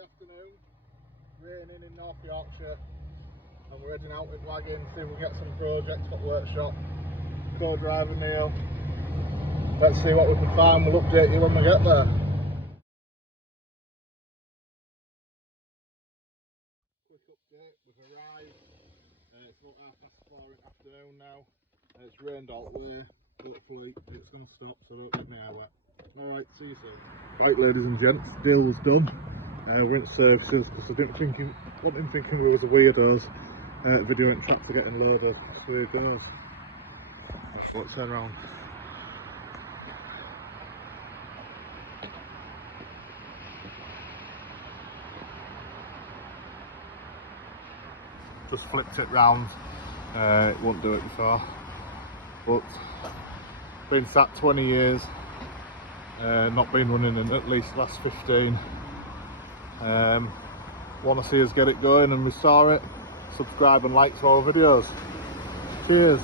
Saturday afternoon, raining in North Yorkshire, and we're heading out with wagon, see if we can get some projects for workshop. Co-driver Neil. Let's see what we can find, we'll update you when we get there. Quick update, we've arrived. It's about 4:30 in the afternoon now. It's rained all the way. Hopefully it's going to stop so don't get my hair wet. Alright, see you soon. Right ladies and gents, deal was done. We went to services because I wasn't thinking we was a weirdos videoing tracks are getting loaded. So it goes. Let's turn around. Just flipped it round. It won't do it before. But been sat 20 years. Not been running in at least the last 15. Want to see us get it going and restore it? Subscribe and like to our videos. Cheers.